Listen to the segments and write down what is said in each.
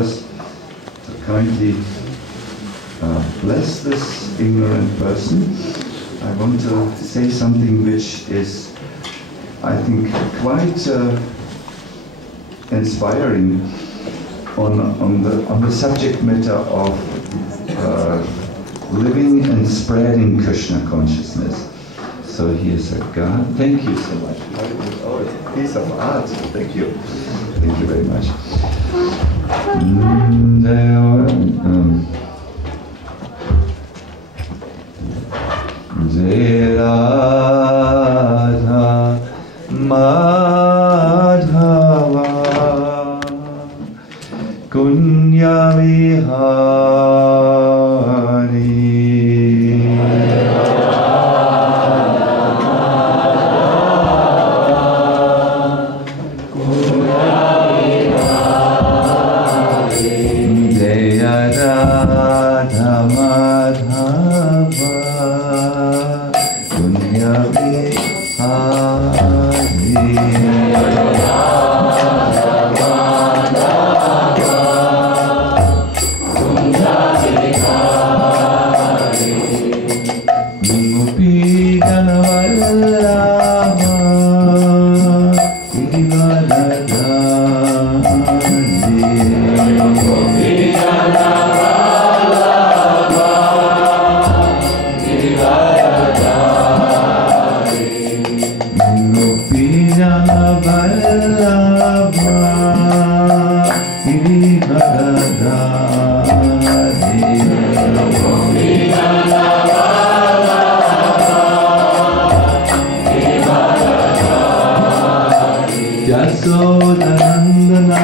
us to kindly bless this ignorant person. I want to say something which is, I think, quite inspiring on the subject matter of living and spreading Krishna consciousness. So here's a God. Thank you so much. Oh, it's a piece of art. Thank you. Thank you very much. Jai Radha Madhava Kunya Vihari Jaya Radha Madhava Kunya Yasodhanandana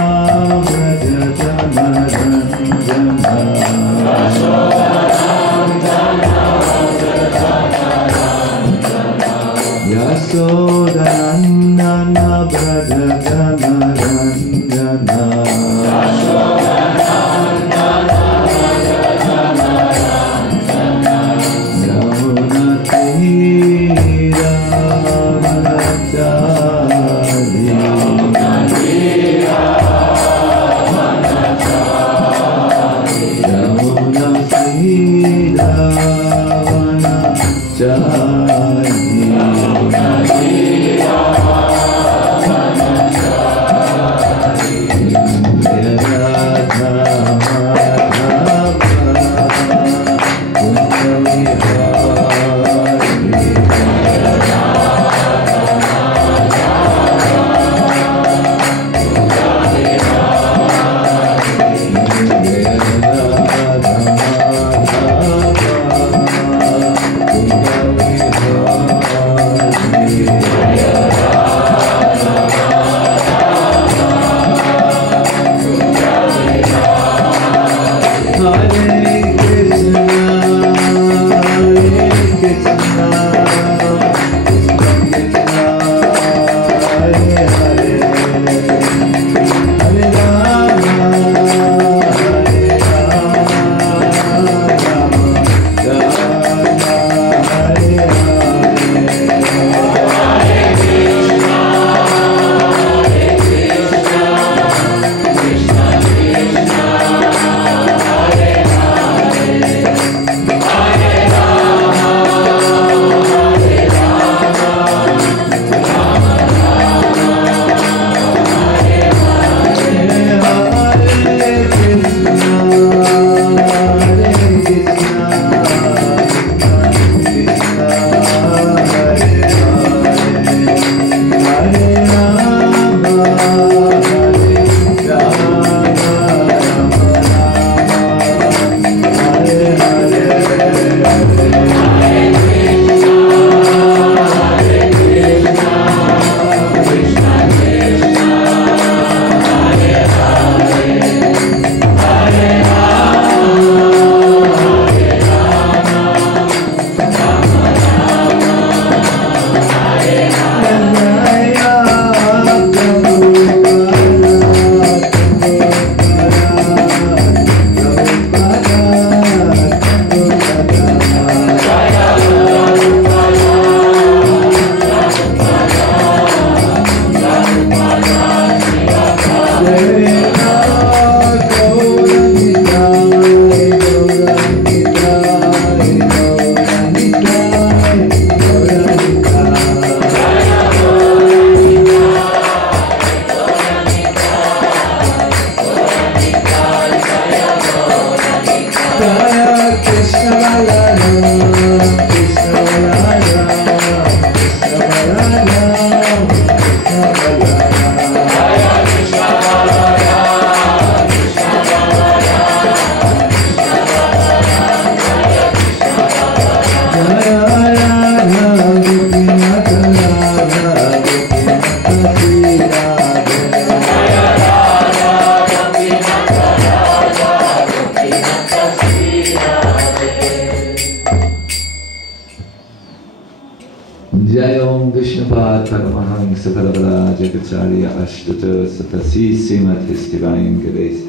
Prabhupada Paramahang Sakalabala Jagacharya Ashtata Satasi Simat Histivayam Gades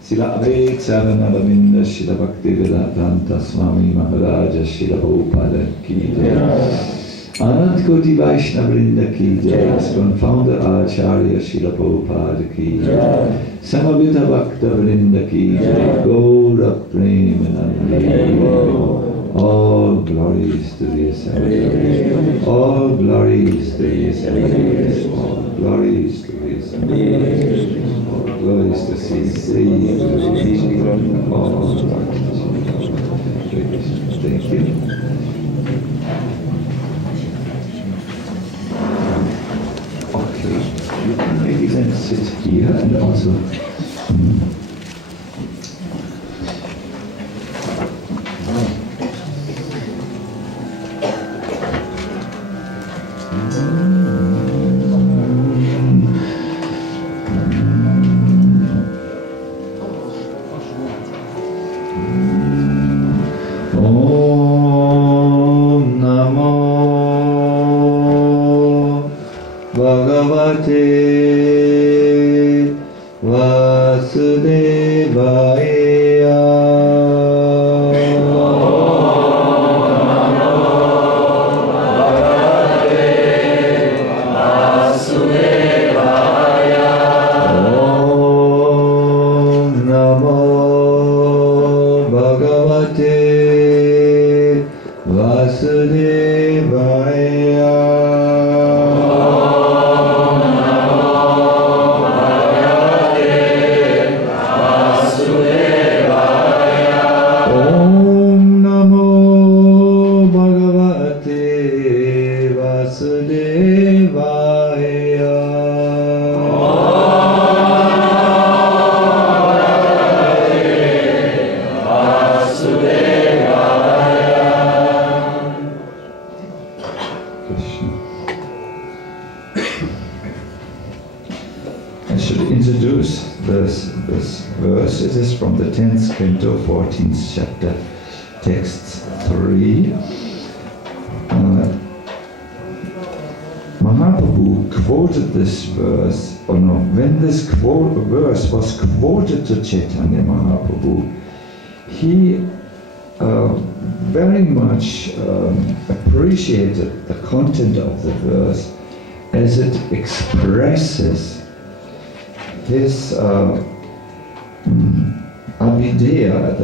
Sila Abhay Charanaravinda Shila Bhakti Vedanta Swami Maharaja Shila Prabhupada Ki Jai Anant Koti Vaishnava Vrinda Ki Jai Iskon Founder Acharya Shila Prabhupada Ki Jai Samavita Bhakta Vrinda Ki Jai Gaura Premanandi. All glories to the Assembly. All glories to the Assembly. All glories to the Assembly. All glories to Sri. All thank you. Okay, you can maybe then sit here and also. Chapter, text 3. Mahaprabhu quoted this verse, or no, when this verse was quoted to Chaitanya Mahaprabhu, he very much appreciated the content of the verse as it expresses his abhidheya,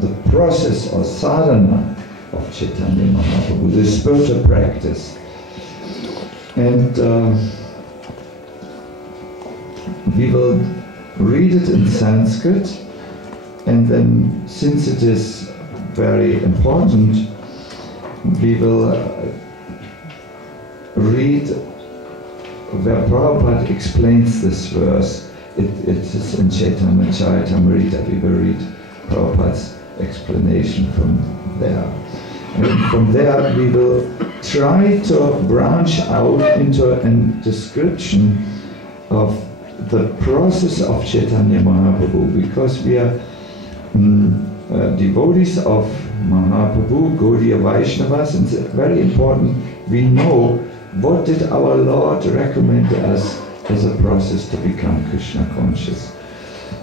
the process or sadhana of Chaitanya Mahaprabhu, the spiritual practice. And we will read it in Sanskrit, and then, since it is very important, we will read where Prabhupada explains this verse. It is in Chaitanya Charitamrita. We will read Prabhupada's explanation from there. And from there we will try to branch out into a description of the process of Chaitanya Mahaprabhu, because we are devotees of Mahaprabhu, Gaudiya Vaishnavas, and it's very important we know what did our Lord recommend to us as a process to become Krishna conscious.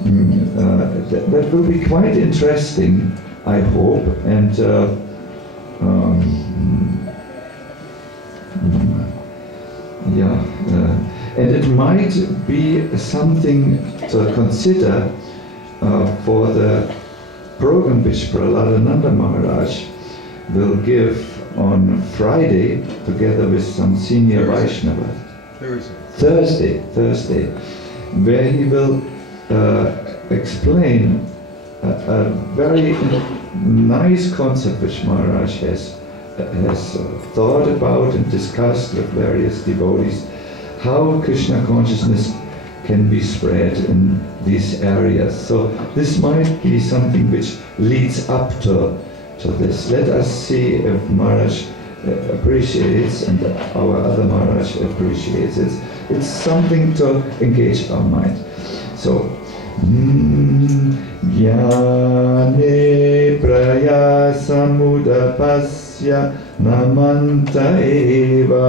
That will be quite interesting, I hope, and and it might be something to consider for the program which Prahladananda Maharaj will give on Friday together with some senior Vaishnavas. Thursday, where he will explain a very nice concept which Maharaj has thought about and discussed with various devotees, how Krishna consciousness can be spread in these areas. So this might be something which leads up to this. Let us see if Maharaj appreciates and our other Maharaj appreciates it. It's something to engage our mind. So, Jnane prayasamudapasya namanta eva.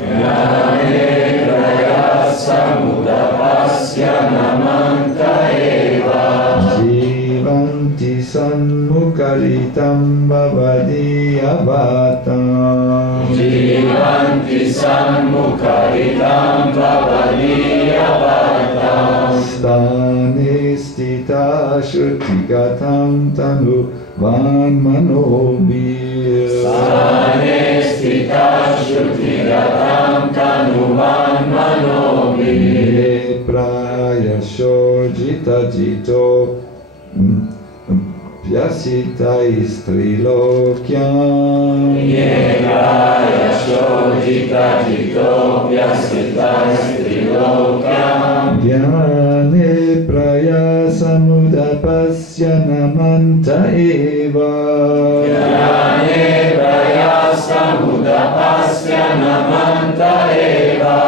Jnane prayasamudapasya namanta eva. Jivanti sanmukaritam bhavadiyavatam. Jivanti sanmukaritam bhavadiyavatam. Stane stita shrutigatam tanu van manobir. Stane stita shrutigatam tanu van manobir. Ye prayasho jita jito Vyasitais trilokyam. Ye prayasho jita jito vyasitais trilokyam. Jnane prayasamudapasya namanta eva. Jnane prayasamudapasya namanta eva.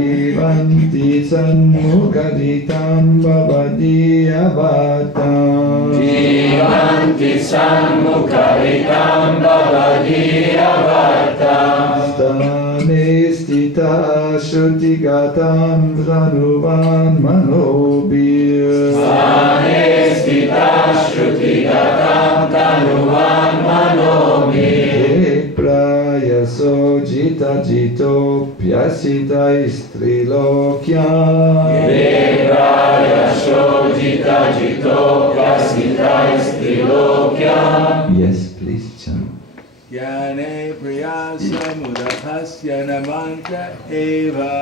Jivanti sanmukaditam bhavadiyavatam. Jivanti sanmukaritam bhavadiyavatam. Stane stita shrutigatam dhanuvan manobir. Stane stita shrutigatam tanuvan manobir. Ye prayaso jita jito pyasitais trilokyam. Ye prayasho jita jito vyasitais trilokyam. Yes, please chant. Jnane prayasamudapasya namanta eva.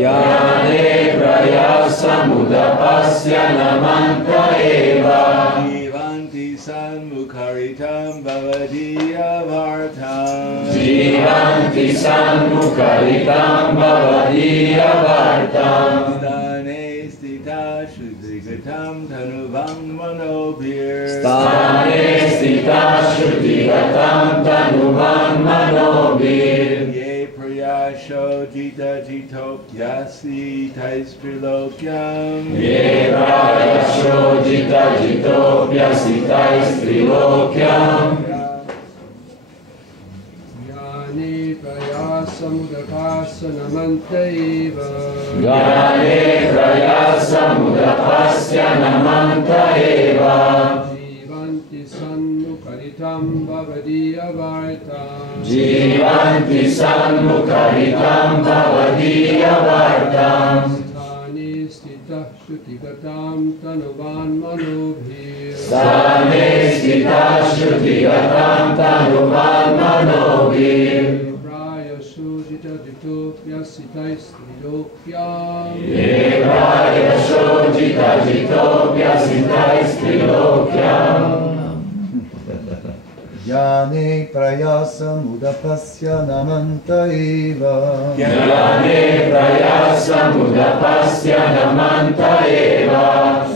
Jnane prayasamudapasya namanta eva. Jivanti sanmukaritam bhavadiyavatam. Jivanti sanmukaritam bhavadiyavatam. Stane stita shrutigatam tanuvam manobir. Stane stita shrutigatam tanuvan manobir. Ye prayasho jita jito vyasitais trilokyam. Ye prayasho jita jito vyasitais trilokyam. Jnane prayasamudapasya namanta eva. Jnane prayasamudapasya namanta eva. Jivanti sanmukaritam bhavadiyavatam. Jivanti sanmukaritam bhavadiyavatam. Stane stita shrutigatam tanuvan manobir. Stane stita shrutigatam tanuvan manobir. Prayasho jita jito vyasitais trilokyam. Ye prayasho jita jito vyasitais trilokyam. Jnane prayasamudapasya namanta eva. Jnane prayasamudapasya namanta eva.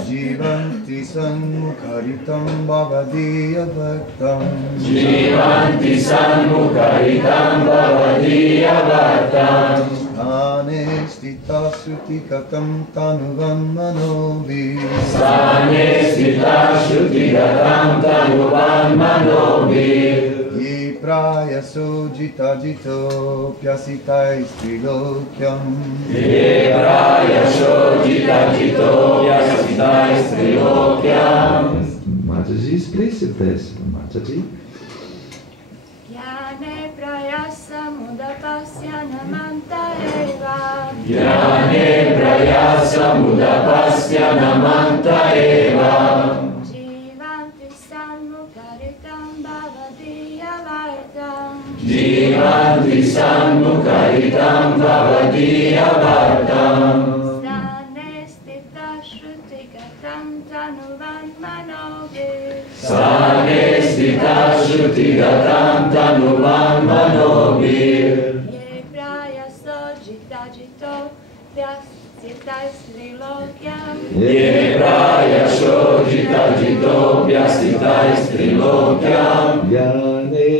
Jivanti sanmukaritam bhavadiyavatam. Jivanti sanmukaritam bhavadiyavatam. Stane stita shrutigatam tanuvam manobir. Stane stita shrutigatam tanuvan manobir. Ye prayaso jita jito pyasitais trilokyam. Ye prayasho jita jito vyasitais trilokyam. Mataji's please, if there's Mataji. Jnane prayasamudapasya namanta eva. Jnane prayasamudapasya namanta eva. Jivanti sanmukaritam bhavadiyavatam. Jivanti sanmukaritam bhavadiyavatam. Stane stita shrutigatam tanuvan manobir. Stane stita shrutigatam tanuvan manobir. Ye prayaso jita jito vyasitais trilokyam. Ye prayasho jita jito vyasitais trilokyam. Jnane.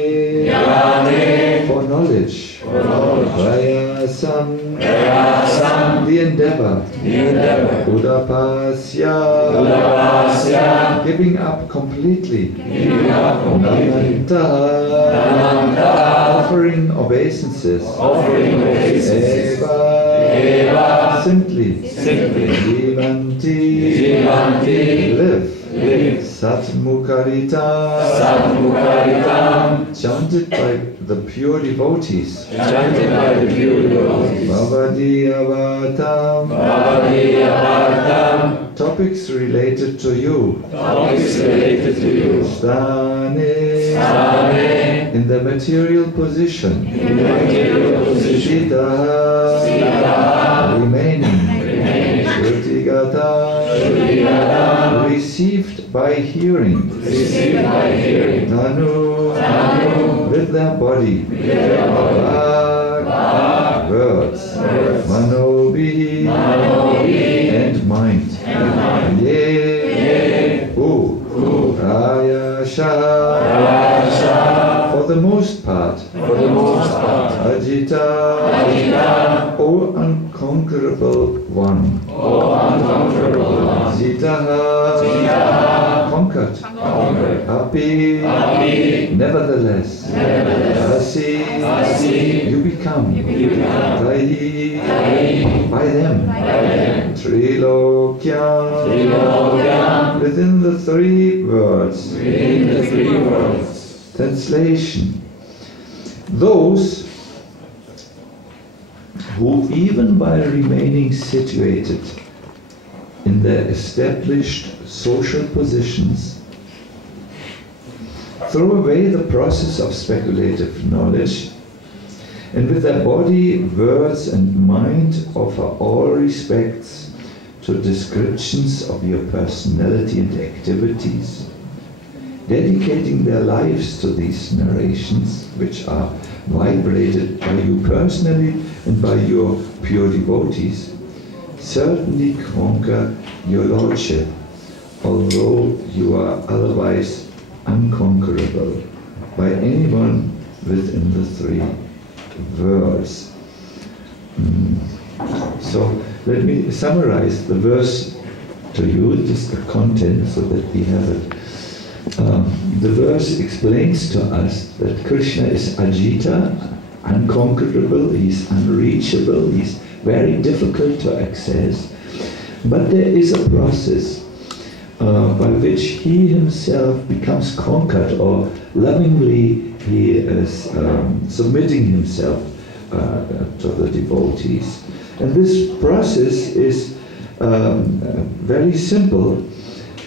Jnane. For knowledge. For knowledge. Prayasam. Prayasam. the endeavor, Udapasya, giving up completely, offering obeisances, Eva, simply, Jivanti, live, Satmukaritam, chanted by the pure devotees, Bhavadiyavatam, topics related to you, Stane, in the material position, Siddha, remaining, Shrutigata, received by hearing, Tanu, with their body, words, Manobi, and mind, Ye, Rayasha, for the most part, Ajita, O unconquerable one, Zitaha, conquered, Api, nevertheless, Asi, you become, Tahi, by them, Trilokyam, within the three words. Translation: those who, even by remaining situated in their established social positions, throw away the process of speculative knowledge, and with their body, words, and mind offer all respects to descriptions of your personality and activities, dedicating their lives to these narrations, which are vibrated by you personally and by your pure devotees, certainly conquer your lordship, although you are otherwise unconquerable by anyone within the three worlds. So let me summarize the verse to you, just the content, so that we have it. The verse explains to us that Krishna is Ajita, unconquerable, he's unreachable, he's very difficult to access, but there is a process by which he himself becomes conquered, or lovingly he is submitting himself to the devotees. And this process is very simple.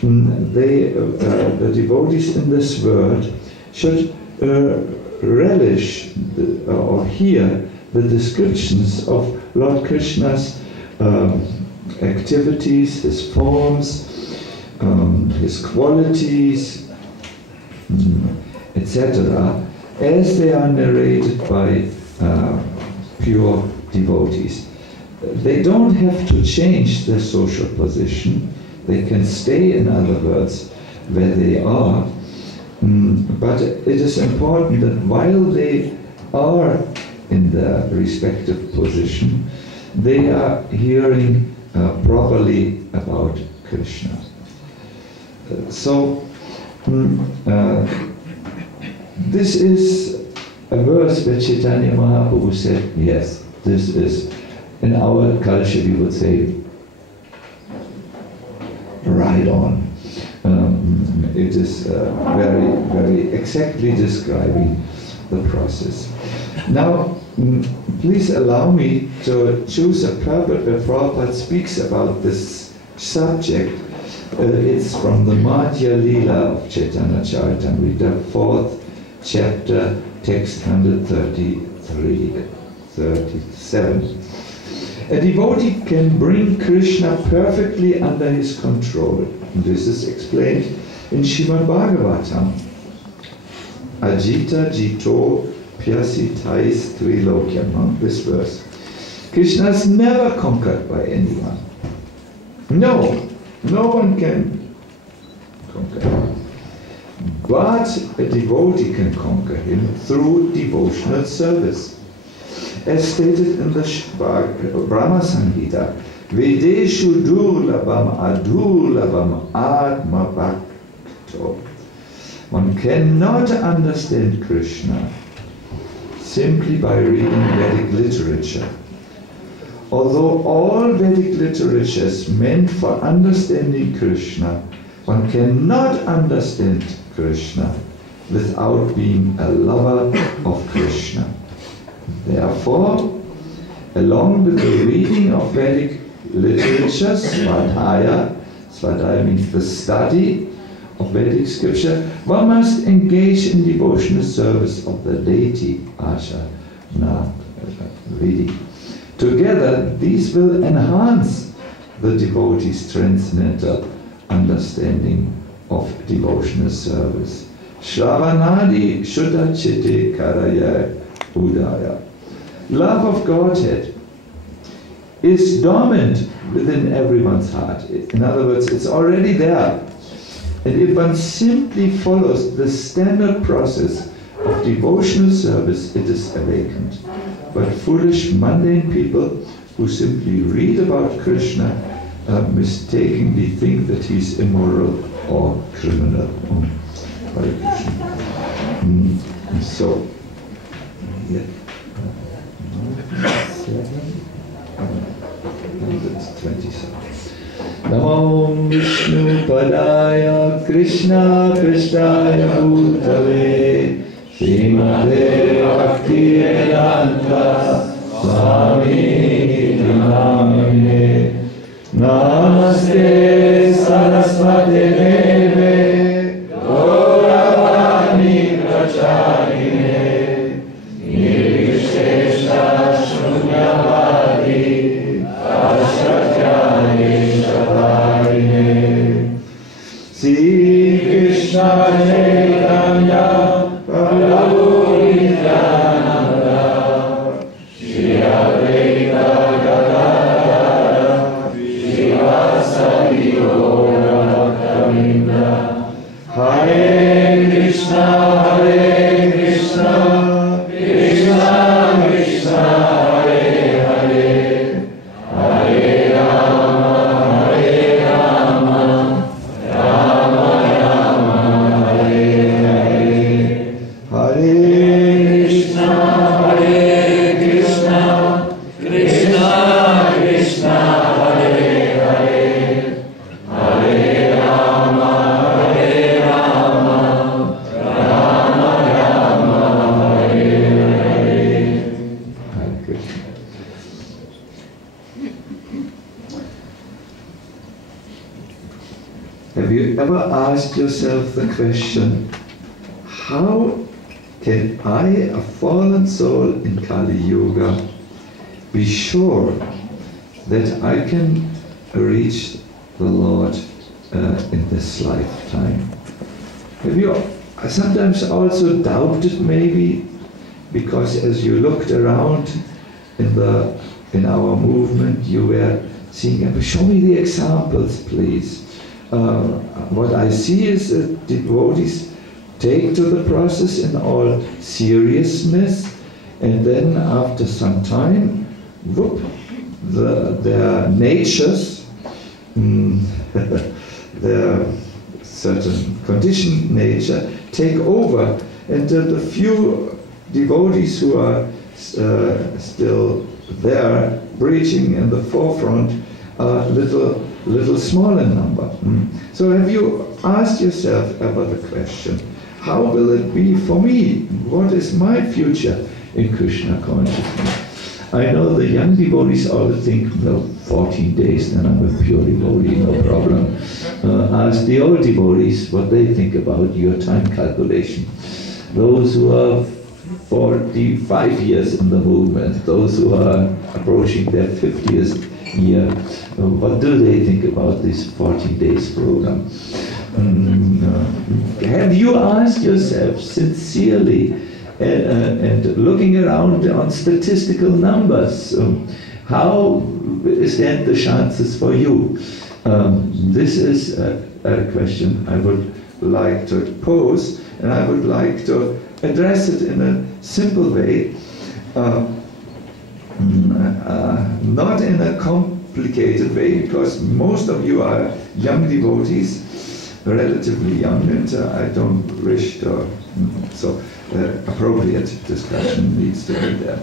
The devotees in this world should relish or hear the descriptions of Lord Krishna's activities, his forms, his qualities, etc., as they are narrated by pure devotees. They don't have to change their social position. They can stay, in other words, where they are. But it is important that while they are in their respective position, they are hearing properly about Krishna. This is a verse where Chaitanya Mahaprabhu said, yes, this is, in our culture we would say, right on. It is very, very exactly describing the process. Now, please allow me to choose a purport where Prabhupada speaks about this subject. It's from the Madhya Lila of Chaitanya Charitamrita, 4th chapter, text 137. A devotee can bring Krishna perfectly under his control. And this is explained in Srimad Bhagavatam. Ajita Jito Pyasitais Trilokyam, this verse. Krishna is never conquered by anyone. No one can conquer him. But a devotee can conquer him through devotional service. as stated in the Brahma Samhita, Vedeshu Durlabam Adurlabam Atma Bhakto. One cannot understand Krishna simply by reading Vedic literature. Although all Vedic literature is meant for understanding Krishna, one cannot understand Krishna without being a lover of Krishna. Therefore, along with the reading of Vedic literature, Svadhyaya means the study of Vedic scripture, one must engage in devotional service of the deity, Ashana Vedi. Together, these will enhance the devotee's transcendental understanding of devotional service. Shravanadi Shuddha Chitte Karaya Udaya. Love of Godhead is dormant within everyone's heart. In other words, it's already there. And if one simply follows the standard process of devotional service, it is awakened. But foolish, mundane people who simply read about Krishna mistakenly think that he's immoral or criminal. Hare Krishna. So, yeah. 27. Namo Vishnu Padaya Krishna Prasthaya Bhutale Srimade Bhakti Vedanta Swami Namine Namaste Saraswati Deve Gauravani Pracharine Nirvishesha Shunyavadi Ashatyani Shavarine Sri Krishna Chaitanya Prabhu Nityananda Shri Advaita Gadadhara Srivasadi Gaura Bhaktavinda Hare Krishna Krishna Krishna Hare Hare Hare Rama Rama Rama Hare Hare Hare Krishna Krishna Krishna Hare Hare Hare Rama Rama Rama Hare Hare. Hare Krishna. Have you ever asked yourself the question, how can I, a fallen soul in Kali Yuga, be sure that I can reach the Lord in this lifetime? Have you sometimes also doubted maybe, because as you looked around in our movement, you were seeing, show me the examples, please. What I see is that devotees take to the process in all seriousness, and then after some time, whoop, their natures, their certain conditioned nature, take over, and the few devotees who are still there, preaching in the forefront, are little smaller number. So have you asked yourself ever the question, how will it be for me? What is my future in Krishna consciousness? I know the young devotees always think, well, 14 days, then I'm a pure devotee, no problem. Ask the old devotees what they think about your time calculation. Those who are 45 years in the movement, those who are approaching their 50th year, what do they think about this 14 days program? Have you asked yourself sincerely, and looking around on statistical numbers, how stand the chances for you? This is a question I would like to pose, and I would like to address it in a simple way. not in a complicated way, because most of you are young devotees, relatively young, and I don't wish to, so appropriate discussion needs to be there.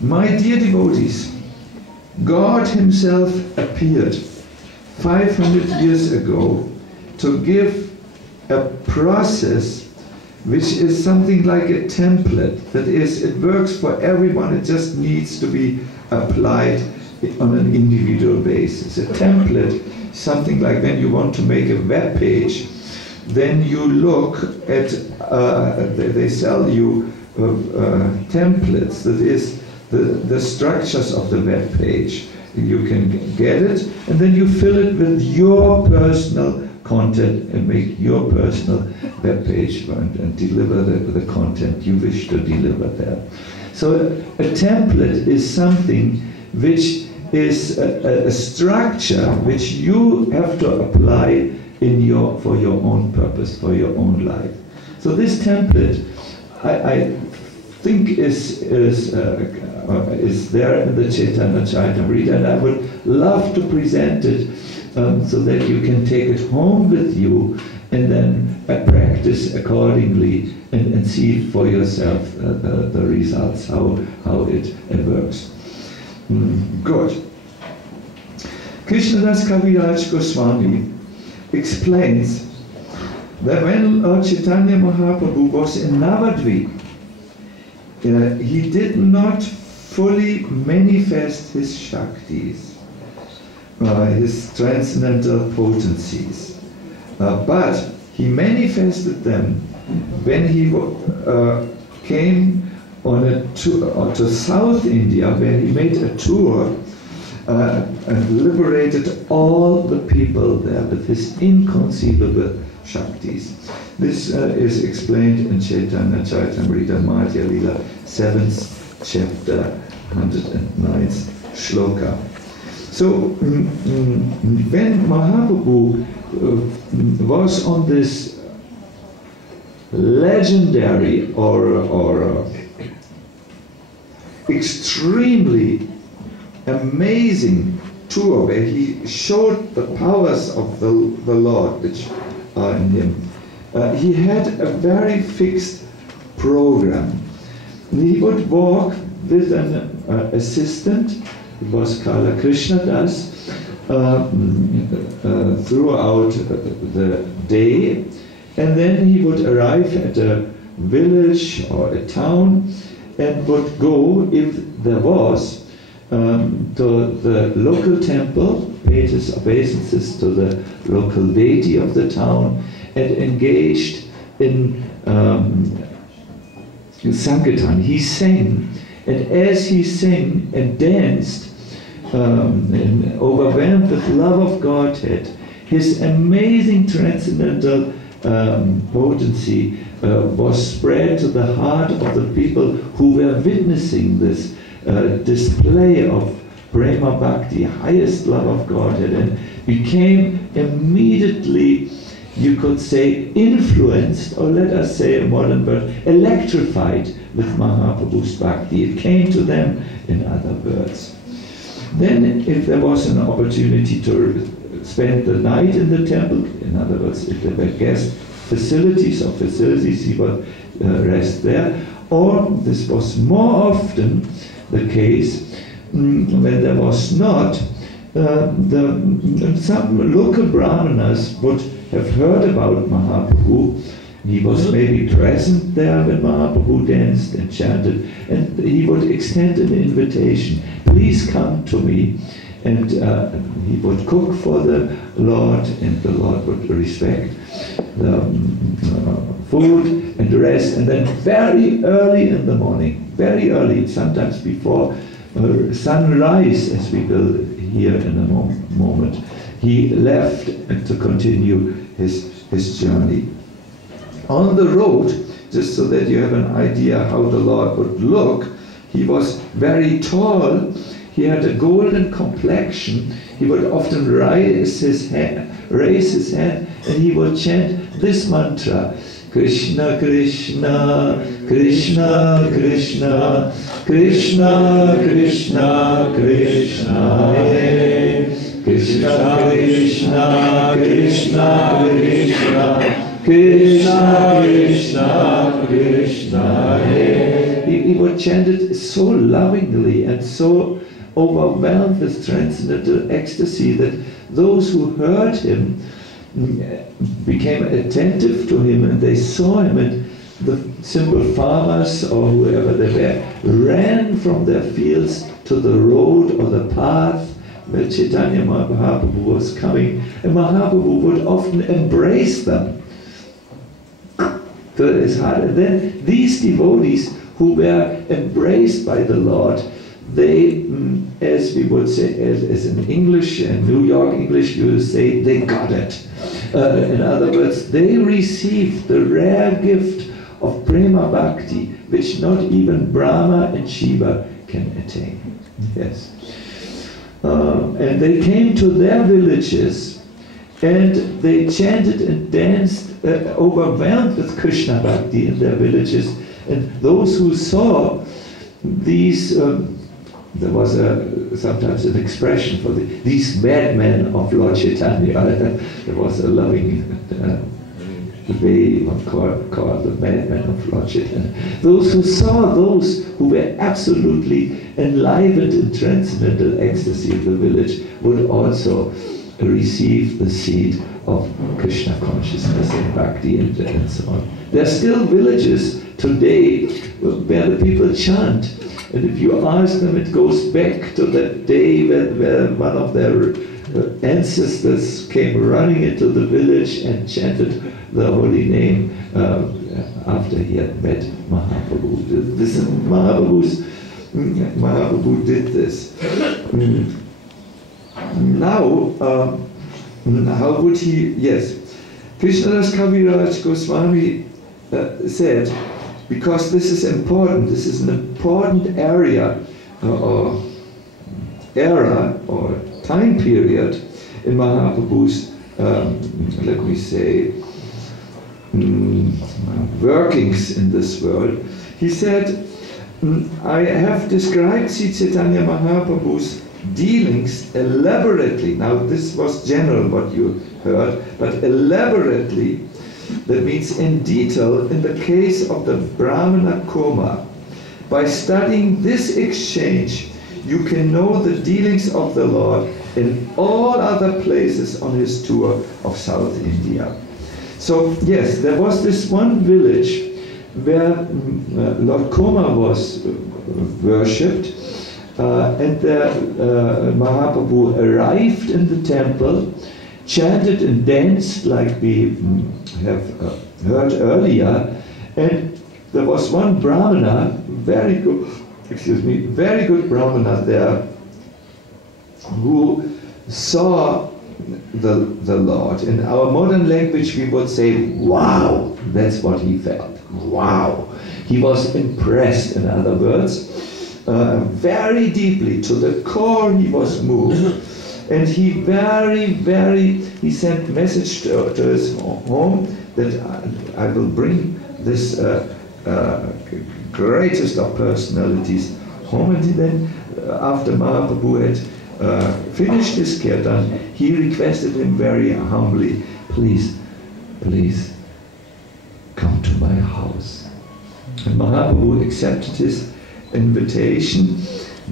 My dear devotees, God himself appeared 500 years ago to give a process which is something like a template. That is, it works for everyone, it just needs to be applied on an individual basis. A template, something like when you want to make a web page, then you look at, they sell you templates, that is, the structures of the web page. You can get it, and then you fill it with your personal content and make your personal web page and deliver the content you wish to deliver there. So a template is something which is a structure which you have to apply for your own purpose, for your own life. So this template, I think is there in the Chaitanya Charitamrita, and I would love to present it so that you can take it home with you and then practice accordingly and see for yourself the results, how it works. Good. Krishnadas Kaviraj Goswami explains that when Lord Chaitanya Mahaprabhu was in Navadvip, he did not fully manifest his Shaktis, his transcendental potencies, but he manifested them when he came on a tour to South India, where he made a tour and liberated all the people there with his inconceivable Shaktis. This is explained in Chaitanya Charitamrita Madhya Lila, 7th chapter, 109th shloka. So when Mahaprabhu was on this legendary or extremely amazing tour where he showed the powers of the Lord which are in him, he had a very fixed program. He would walk with an assistant, it was Kala Krishnadas, throughout the day, and then he would arrive at a village or a town and would go, if there was, to the local temple, paid his obeisances to the local deity of the town, and engaged in Sankirtan. He sang, and as he sang and danced, and overwhelmed with love of Godhead, his amazing transcendental potency was spread to the heart of the people who were witnessing this display of prema bhakti, highest love of Godhead, and became immediately, you could say, influenced, or let us say a modern word, electrified with Mahaprabhu's bhakti. It came to them, in other words. Then, if there was an opportunity to spend the night in the temple, in other words, if there were guest facilities, he would rest there. Or, this was more often the case, when there was not, some local brahmanas would have heard about Mahaprabhu. He was maybe present there when Mahaprabhu danced and chanted, and he would extend an invitation. Please come to me. And he would cook for the Lord, and the Lord would respect the food and the rest. And then very early in the morning, very early, sometimes before sunrise, as we will hear in a moment, he left to continue his journey. On the road, just so that you have an idea how the Lord would look, he was very tall. He had a golden complexion. He would often raise his hand, and he would chant this mantra: Krishna Krishna, Krishna Krishna, Krishna Krishna, Krishna Hare. Krishna Krishna, Krishna Krishna, Krishna Krishna, Krishna Hare. He would chant it so lovingly and so overwhelmed with transcendental ecstasy that those who heard him became attentive to him, and they saw him, and the simple farmers or whoever they were ran from their fields to the road or the path where Chaitanya Mahaprabhu was coming, and Mahaprabhu would often embrace them to his heart. And then these devotees who were embraced by the Lord, they, as we would say, as in English, in New York English, you would say, they got it. In other words, they received the rare gift of prema bhakti, which not even Brahma and Shiva can attain. Yes. And they came to their villages, and they chanted and danced, overwhelmed with Krishna bhakti in their villages. And those who saw these, there was sometimes an expression for these madmen of Lord Chaitanya. There was a loving way one called the madmen of Lord Chaitanya. Those who saw those who were absolutely enlivened in transcendental ecstasy in the village would also receive the seed of Krishna consciousness and bhakti and so on. There are still villages today where the people chant. And if you ask them, it goes back to that day where one of their ancestors came running into the village and chanted the holy name after he had met Mahaprabhu. This is Mahaprabhu did this. Now, how would he? Yes, Krishnadas Kaviraj Goswami said, because this is important, this is an important area or era or time period in Mahaprabhu's, let me say, workings in this world. He said, I have described Sri Chaitanya Mahaprabhu's dealings elaborately. Now this was general what you heard, but elaborately, that means in detail, in the case of the Brahmana Koma. By studying this exchange, you can know the dealings of the Lord in all other places on his tour of South India. So yes, there was this one village where Lord Koma was worshipped, and there Mahaprabhu arrived in the temple, chanted and danced like we have heard earlier, and there was one Brahmana, very good Brahmana there, who saw the Lord. In our modern language we would say, wow, that's what he felt. Wow. He was impressed, in other words, very deeply, to the core he was moved. And he he sent message to his home that I will bring this greatest of personalities home. And then after Mahaprabhu had finished his kirtan, he requested him very humbly, please come to my house. And Mahaprabhu accepted his invitation.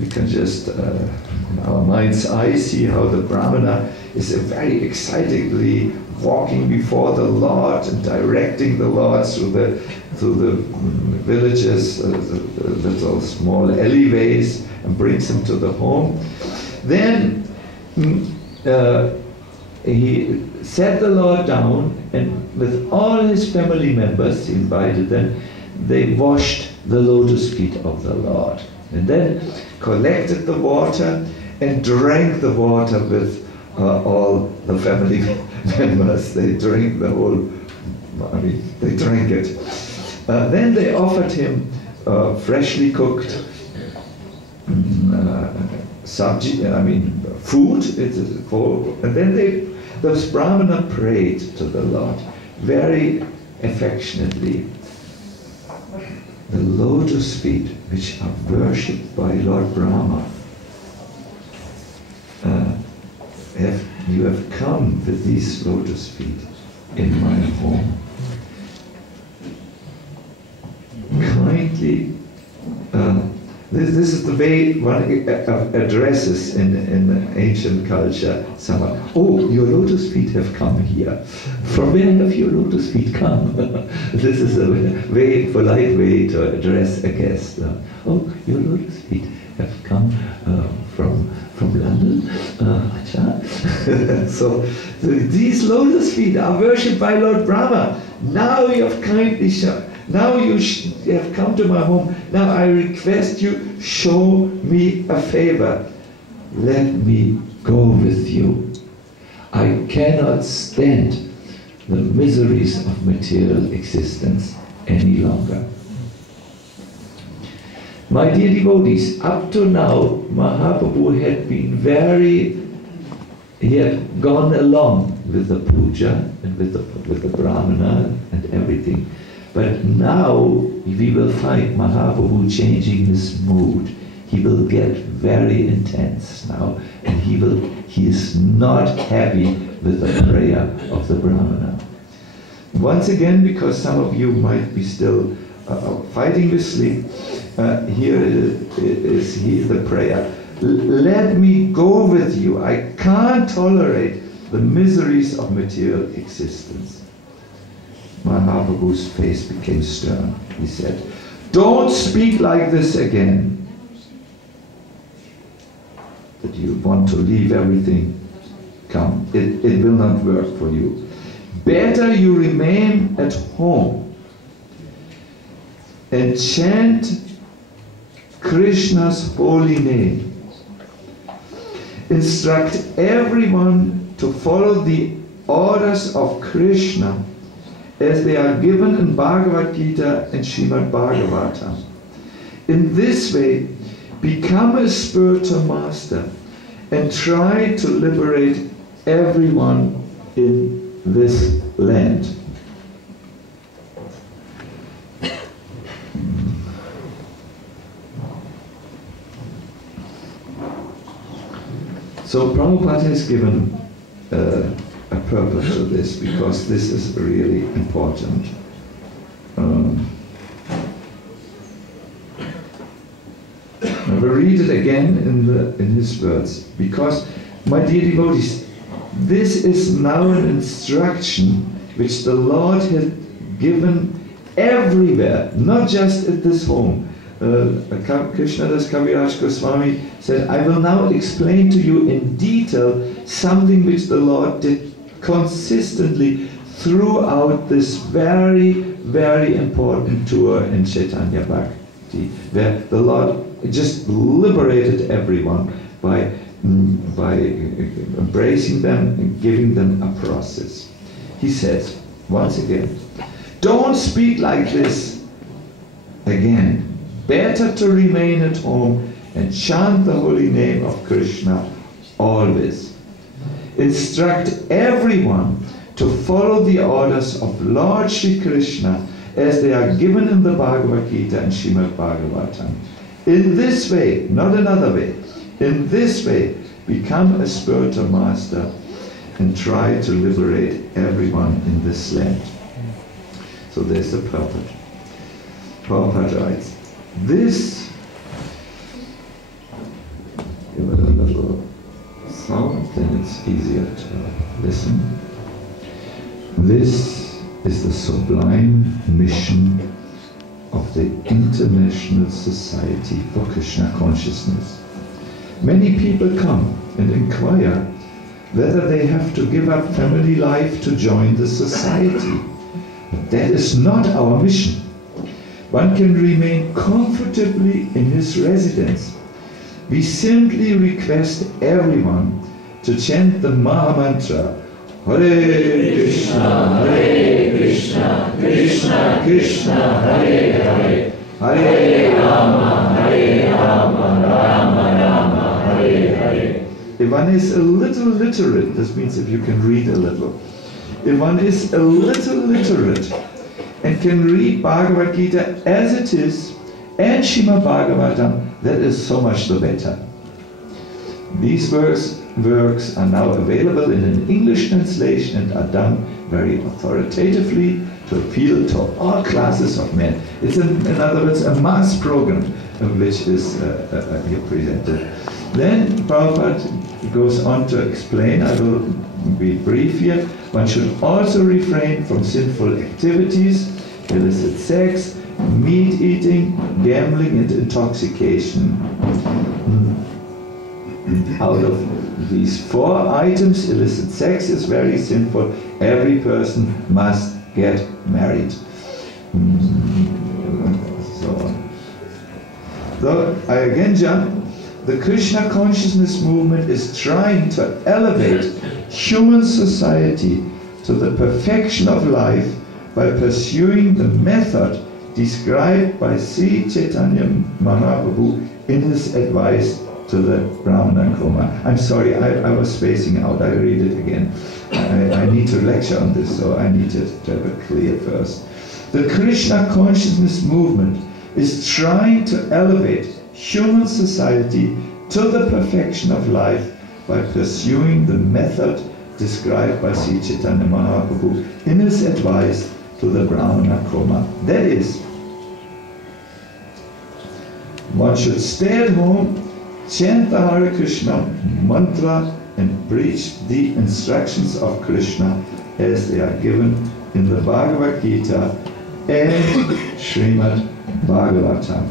We can just, in our mind's eye, see how the Brahmana is very excitedly walking before the Lord and directing the Lord through the villages, the little small alleyways, and brings him to the home. Then he sat the Lord down, and with all his family members, he invited them, they washed the lotus feet of the Lord. And then collected the water and drank the water with all the family members. They drank the whole, they drank it. Then they offered him freshly cooked food, and then this Brahmana prayed to the Lord very affectionately, the lotus feet which are worshipped by Lord Brahma, you have come with these lotus feet in my home. Kindly, this is the way one addresses in ancient culture someone. Oh, your lotus feet have come here. From where have your lotus feet come? This is a very polite way to address a guest. Oh, your lotus feet have come from London. So these lotus feet are worshipped by Lord Brahma. Now you have kindly shown. Now you have come to my home. Now I request you, show me a favor. Let me go with you. I cannot stand the miseries of material existence any longer. My dear devotees, up to now, Mahaprabhu had been he had gone along with the puja and with the brahmana and everything. But now we will find Mahaprabhu changing his mood. He will get very intense now, and he is not happy with the prayer of the brahmana. Once again, because some of you might be still fighting with sleep, here is the prayer. Let me go with you. I can't tolerate the miseries of material existence. Mahaprabhu's face became stern. He said, don't speak like this again. That you want to leave everything. Come, it will not work for you. Better you remain at home and chant Krishna's holy name. Instruct everyone to follow the orders of Krishna as they are given in Bhagavad Gita and Srimad Bhagavatam. In this way, become a spiritual master and try to liberate everyone in this land. So Prabhupada has given a purpose to this, because this is really important. I will read it again in his words, because, my dear devotees, this is now an instruction which the Lord had given everywhere, not just at this home. Krishnadas Kaviraj Goswami said, I will now explain to you in detail something which the Lord did consistently throughout this very, very important tour in Chaitanya Bhakti, where the Lord just liberated everyone by embracing them and giving them a process. He says, once again, don't speak like this again. Better to remain at home and chant the holy name of Krishna always. Instruct everyone to follow the orders of Lord Shri Krishna as they are given in the Bhagavad Gita and Srimad Bhagavatam. In this way, not another way, in this way, become a spiritual master and try to liberate everyone in this land. So there's the purpose. Prabhupada writes, this, give it a little sound, then it's easier to listen. This is the sublime mission of the International Society for Krishna Consciousness. Many people come and inquire whether they have to give up family life to join the society. But that is not our mission. One can remain comfortably in his residence. We simply request everyone to chant the Maha Mantra, Hare Krishna, Krishna Krishna, Hare Hare, Hare Rama, Rama Rama, Hare Hare. If one is a little literate, this means if you can read a little. If one is a little literate, and can read Bhagavad Gita as it is and Srimad Bhagavatam, that is so much the better. These works are now available in an English translation and are done very authoritatively to appeal to all classes of men. It's, in other words, a mass program which is here presented. Then Prabhupada goes on to explain, I will be brief here, one should also refrain from sinful activities, illicit sex, meat eating, gambling and intoxication. Out of these 4 items, illicit sex is very sinful. Every person must get married. So on. So I again jump. The Krishna consciousness movement is trying to elevate human society to the perfection of life by pursuing the method described by Sri Chaitanya Mahaprabhu in his advice to the Brahmana Kuma. I'm sorry, I was spacing out. I read it again. I need to lecture on this, so I need to have it clear first. The Krishna consciousness movement is trying to elevate human society to the perfection of life by pursuing the method described by Sri Chaitanya Mahaprabhu in his advice to the Brahmana Kuma. That is, one should stay at home, chant the Hare Krishna mantra and preach the instructions of Krishna as they are given in the Bhagavad Gita and Srimad Bhagavatam.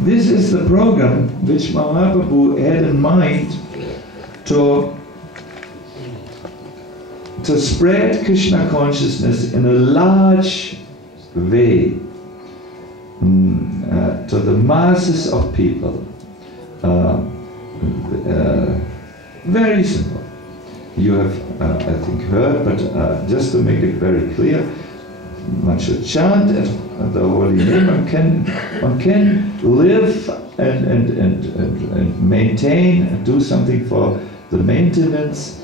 This is the program which Mahaprabhu had in mind to spread Krishna consciousness in a large way to the masses of people. Very simple. You have, I think, heard, but just to make it very clear, one should chant the holy name. One can live and maintain and do something for the maintenance.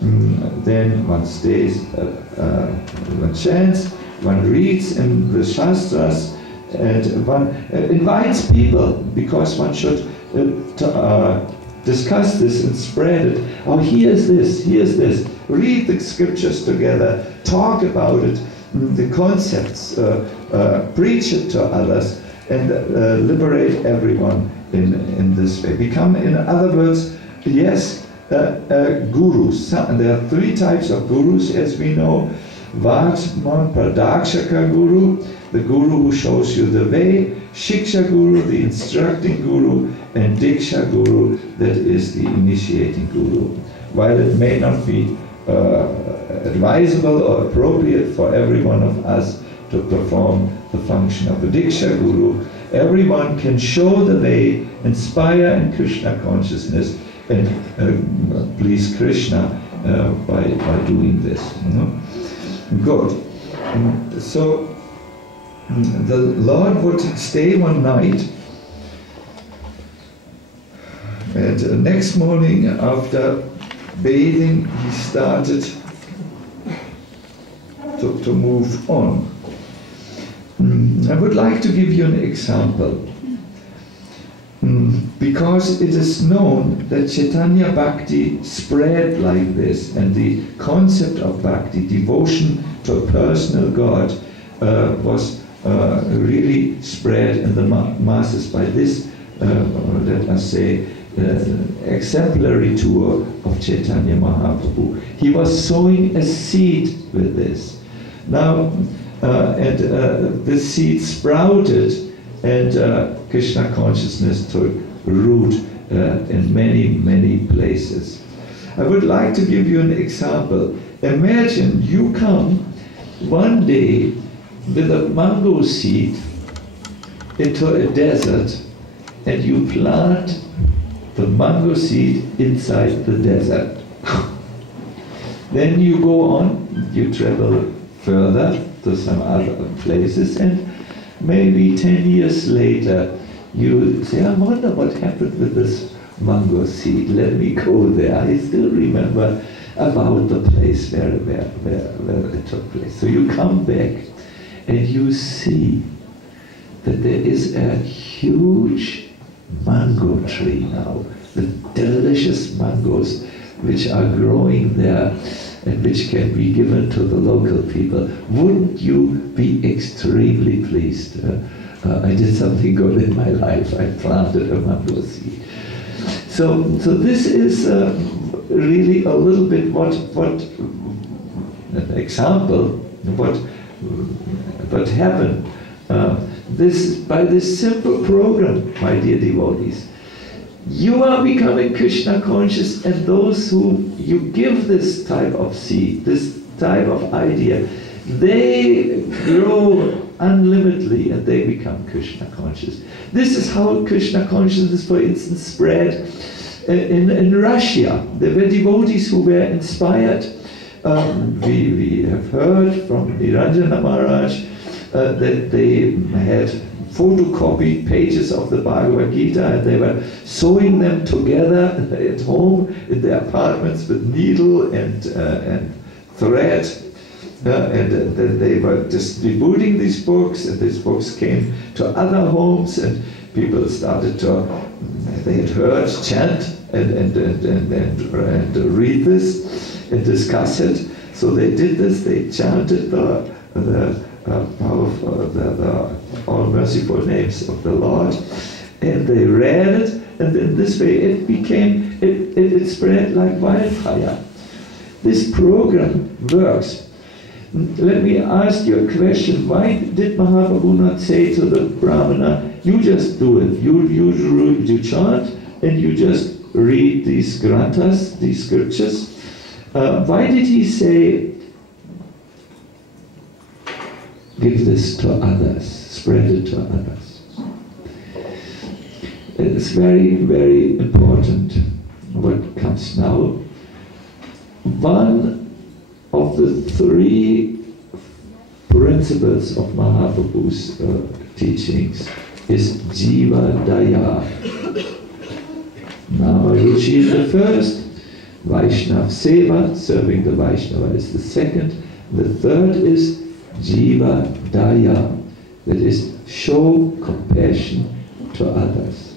Then one stays, one chants, one reads in the Shastras, and one invites people, because one should discuss this and spread it. Oh, here's this. Read the scriptures together, talk about it, the concepts, preach it to others, and liberate everyone in this way. Become, in other words, yes, gurus. There are 3 types of gurus, as we know. Vartman Pradakshaka Guru, the guru who shows you the way, Shiksha Guru, the instructing guru, and Diksha Guru, that is the initiating guru. While it may not be advisable or appropriate for every one of us to perform the function of a Diksha Guru, everyone can show the way, inspire in Krishna consciousness, and please Krishna by doing this. You know? Good. So the Lord would stay one night, and the next morning after bathing he started to move on. I would like to give you an example, because it is known that Chaitanya Bhakti spread like this, and the concept of Bhakti, devotion to a personal God, was really spread in the masses by this, let us say, exemplary tour of Chaitanya Mahaprabhu. He was sowing a seed with this. Now, this seed sprouted, and Krishna consciousness took root in many places. I would like to give you an example. Imagine you come one day with a mango seed into a desert, and you plant the mango seed inside the desert. Then you go on, you travel further to some other places, and maybe 10 years later you say, I wonder what happened with this mango seed. Let me go there. I still remember about the place where it took place. So you come back and you see that there is a huge mango tree now, the delicious mangoes which are growing there and which can be given to the local people. Wouldn't you be extremely pleased? I did something good in my life. I planted a mango seed. So this is really a little bit what an example what happened. This by this simple program, my dear devotees. You are becoming Krishna conscious, and those who you give this type of seed, this type of idea, they grow unlimitedly and they become Krishna conscious. This is how Krishna consciousness, for instance, spread in Russia. There were devotees who were inspired. We have heard from Niranjana Maharaj that they had photocopied pages of the Bhagavad Gita and they were sewing them together at home in their apartments with needle and thread. And then they were distributing these books, and these books came to other homes, and people started to, they had heard chant and read this and discuss it. So they did this, they chanted the all merciful names of the Lord, and they read it, and in this way it became, it spread like wildfire. This program works. Let me ask you a question. Why did Mahaprabhu not say to the Brahmana, you just do it, you chant, and you just read these granthas, these scriptures? Why did he say, give this to others, spread it to others? It's very, very important what comes now. One of the three principles of Mahaprabhu's teachings is Jiva Daya. Namaruchi is the first, Vaishnav Seva, serving the Vaishnava, is the second, the third is Jiva Daya, that is, show compassion to others.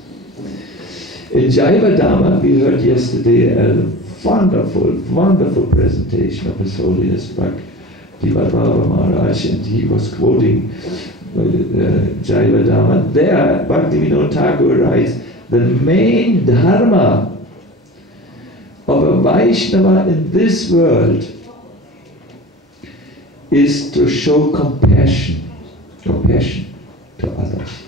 In Jaiva Dhamma, we heard yesterday a wonderful presentation of His Holiness Bhakti Baba Maharaj, and he was quoting Jaiva Dhamma. There, Bhaktivinoda Thakur writes, the main dharma of a Vaishnava in this world is to show compassion to others.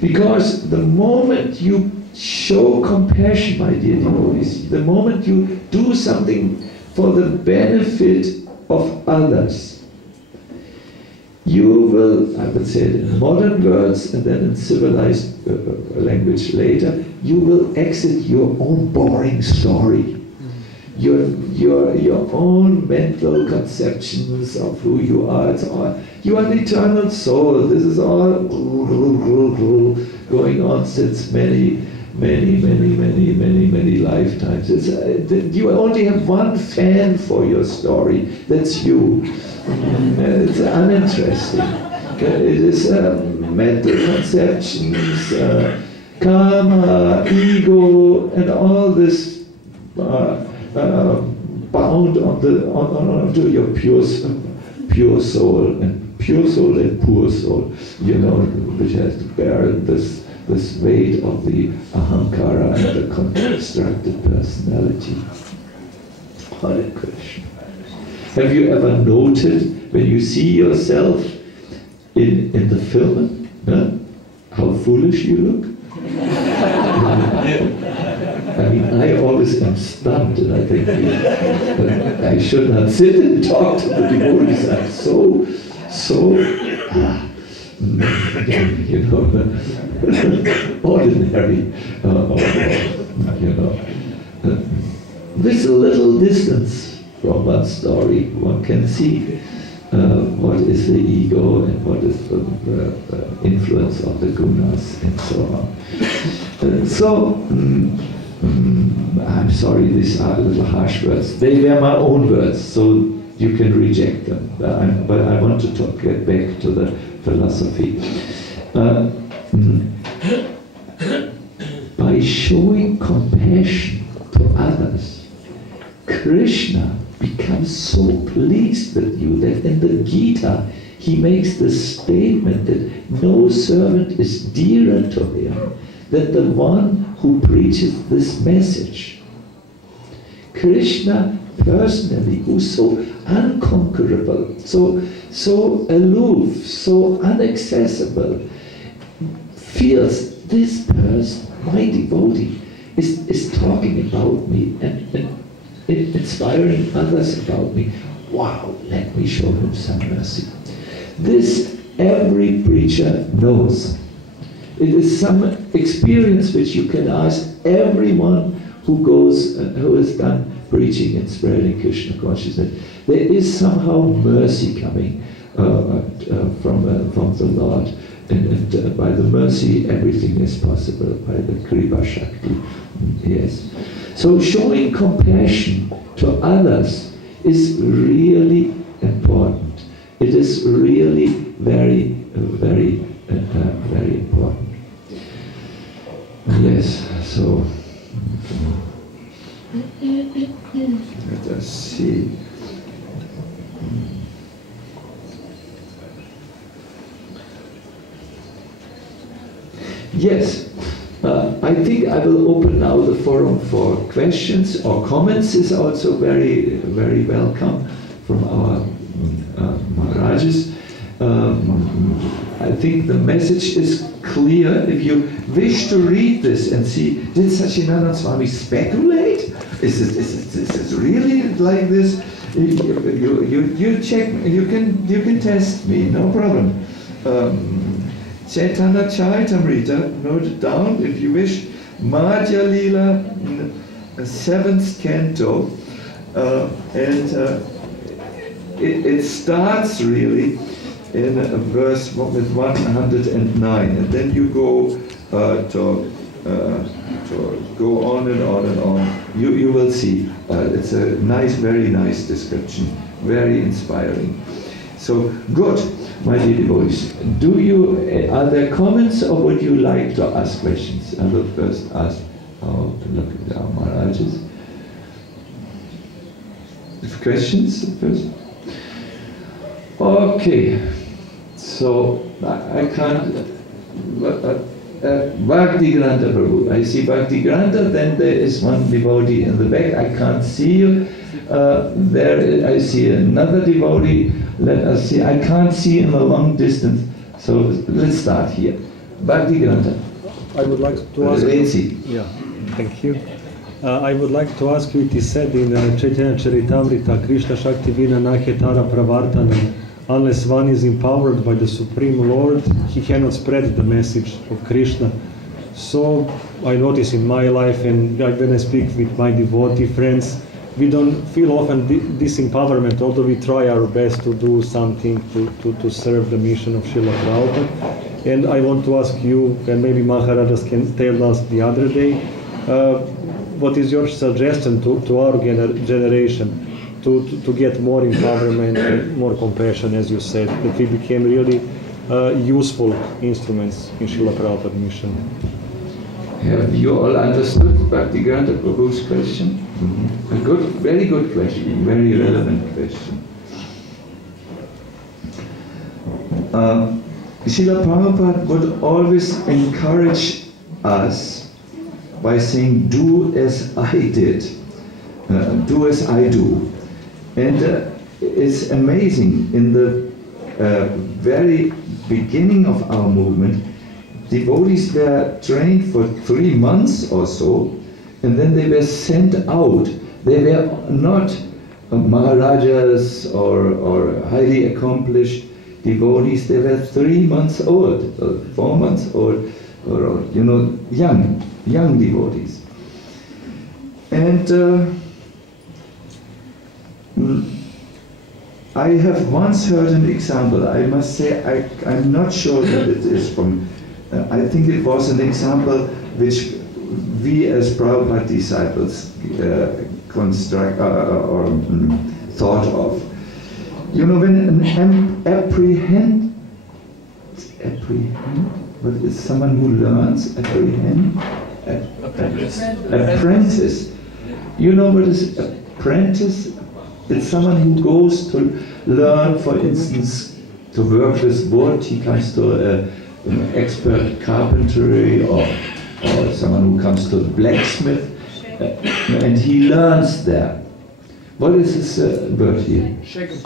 Because the moment you show compassion, my dear devotees, the moment you do something for the benefit of others, you will, I would say it in modern words and then in civilized language later, you will exit your own boring story. Your own mental conceptions of who you are. It's all, you are an eternal soul. This is all going on since many lifetimes. You only have one fan for your story. That's you. It's uninteresting. It is mental conceptions, karma, ego, and all this bound onto your pure soul and poor soul, you know, which has to bear this weight of the ahankara and the constructed personality. Hare Krishna. Have you ever noted when you see yourself in the film, how foolish you look? I mean, I always am stunned, and I think I should not sit and talk to the devotees. I'm so you know, ordinary, you know. This little distance from one story, one can see what is the ego and what is the influence of the gunas and so on. I'm sorry, these are little harsh words. They were my own words, so you can reject them. But I want to get back to the philosophy. By showing compassion to others, Krishna becomes so pleased with you that in the Gita he makes the statement that no servant is dearer to him than the one who preaches this message. Krishna personally, who's so unconquerable, so aloof, so inaccessible, feels this person, my devotee, is talking about me and inspiring others about me. Wow, let me show him some mercy. This every preacher knows. It is some experience which you can ask everyone who has done preaching and spreading Krishna consciousness. There is somehow mercy coming from the Lord, and by the mercy everything is possible, by the Kripa Shakti. Yes. So showing compassion to others is really important. It is really very, very, very important. Yes, so let us see. Yes, I think I will open now the forum for questions or comments. Is also very, very welcome from our Maharajas. I think the message is clear. If you wish to read this and see, did Sacinandana Swami speculate? Is it really like this? You check. You can test me. No problem. Chaitanya Charitamrita, note it down if you wish. Madhya Lila, 7th canto, and it starts really in a verse with 109, and then you go to go on and on and on. You will see. It's a nice, very nice description, very inspiring. So good, my dear devotees. Are there comments, or would you like to ask questions? I will first ask. Look at our Maharajas. Questions first? Okay. So I can't. Bhakti Granta Prabhu. I see Bhakti Granta, then there is one devotee in the back. I can't see you. There I see another devotee. Let us see. I can't see in the long distance. So let's start here. Bhakti Granta. I would like to ask. Let's see. Yeah, thank you. I would like to ask you, it is said in Chaitanya Charitamrita, Krishna Shakti Vina Nakhetara Pravartana, unless one is empowered by the Supreme Lord, he cannot spread the message of Krishna. So I notice in my life, and when I speak with my devotee friends, we don't feel often this empowerment, although we try our best to do something to serve the mission of Srila Prabhupada. And I want to ask you, and maybe Maharajas can tell us the other day, what is your suggestion to our generation to get more empowerment and more compassion, as you said, that we became really useful instruments in Srila Prabhupada mission? Have you all understood Bhakti Granta Prabhu's question? Mm-hmm. A good, very good question, very relevant question. Srila Prabhupada would always encourage us by saying, do as I did, do as I do. And it's amazing, in the very beginning of our movement, devotees were trained for 3 months or so, and then they were sent out. They were not Maharajas or highly accomplished devotees. They were 3 months old, 4 months old, or young devotees. And I have once heard an example. I must say I'm not sure that it is from. I think it was an example which we as Prabhupada disciples construct or thought of. You know, when an apprehend, what is someone who learns, apprentice. You know what is apprentice? It's someone who goes to learn, for instance, to work with wood. He comes to an expert carpentry, or someone who comes to the blacksmith, and he learns there. What is this word here? Shekel.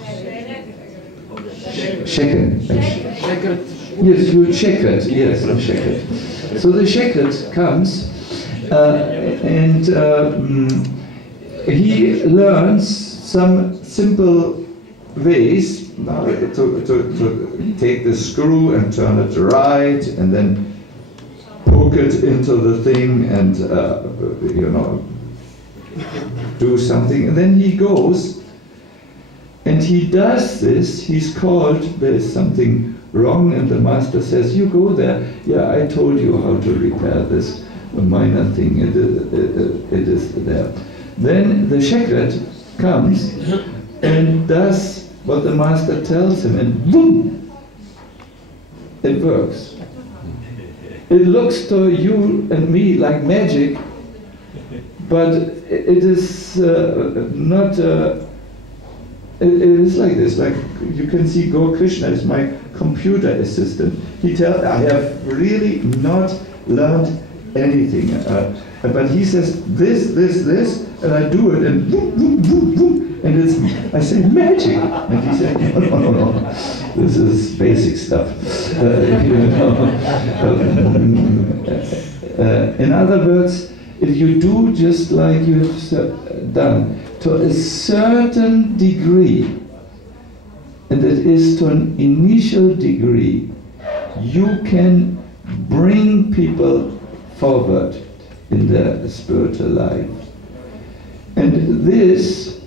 Yes, you check it. Yes, check it. So the shekel comes, and he learns some simple ways to take the screw and turn it right, and then poke it into the thing, and you know, do something. And then he goes and he does this. He's called, there's something wrong, and the master says, you go there. Yeah, I told you how to repair this minor thing. It is there. Then the shepherd comes and does what the master tells him, and boom, it works. It looks to you and me like magic, but it is not. It is like this. Like you can see, Go Krishna is my computer assistant. He tells, I have really not learned anything, but he says this, and I do it, and boom, boom, boom, boom, and it's. I say magic, and he said, no, this is basic stuff. In other words, if you do just like you have done, to a certain degree, and it is to an initial degree, you can bring people forward in their spiritual life. And this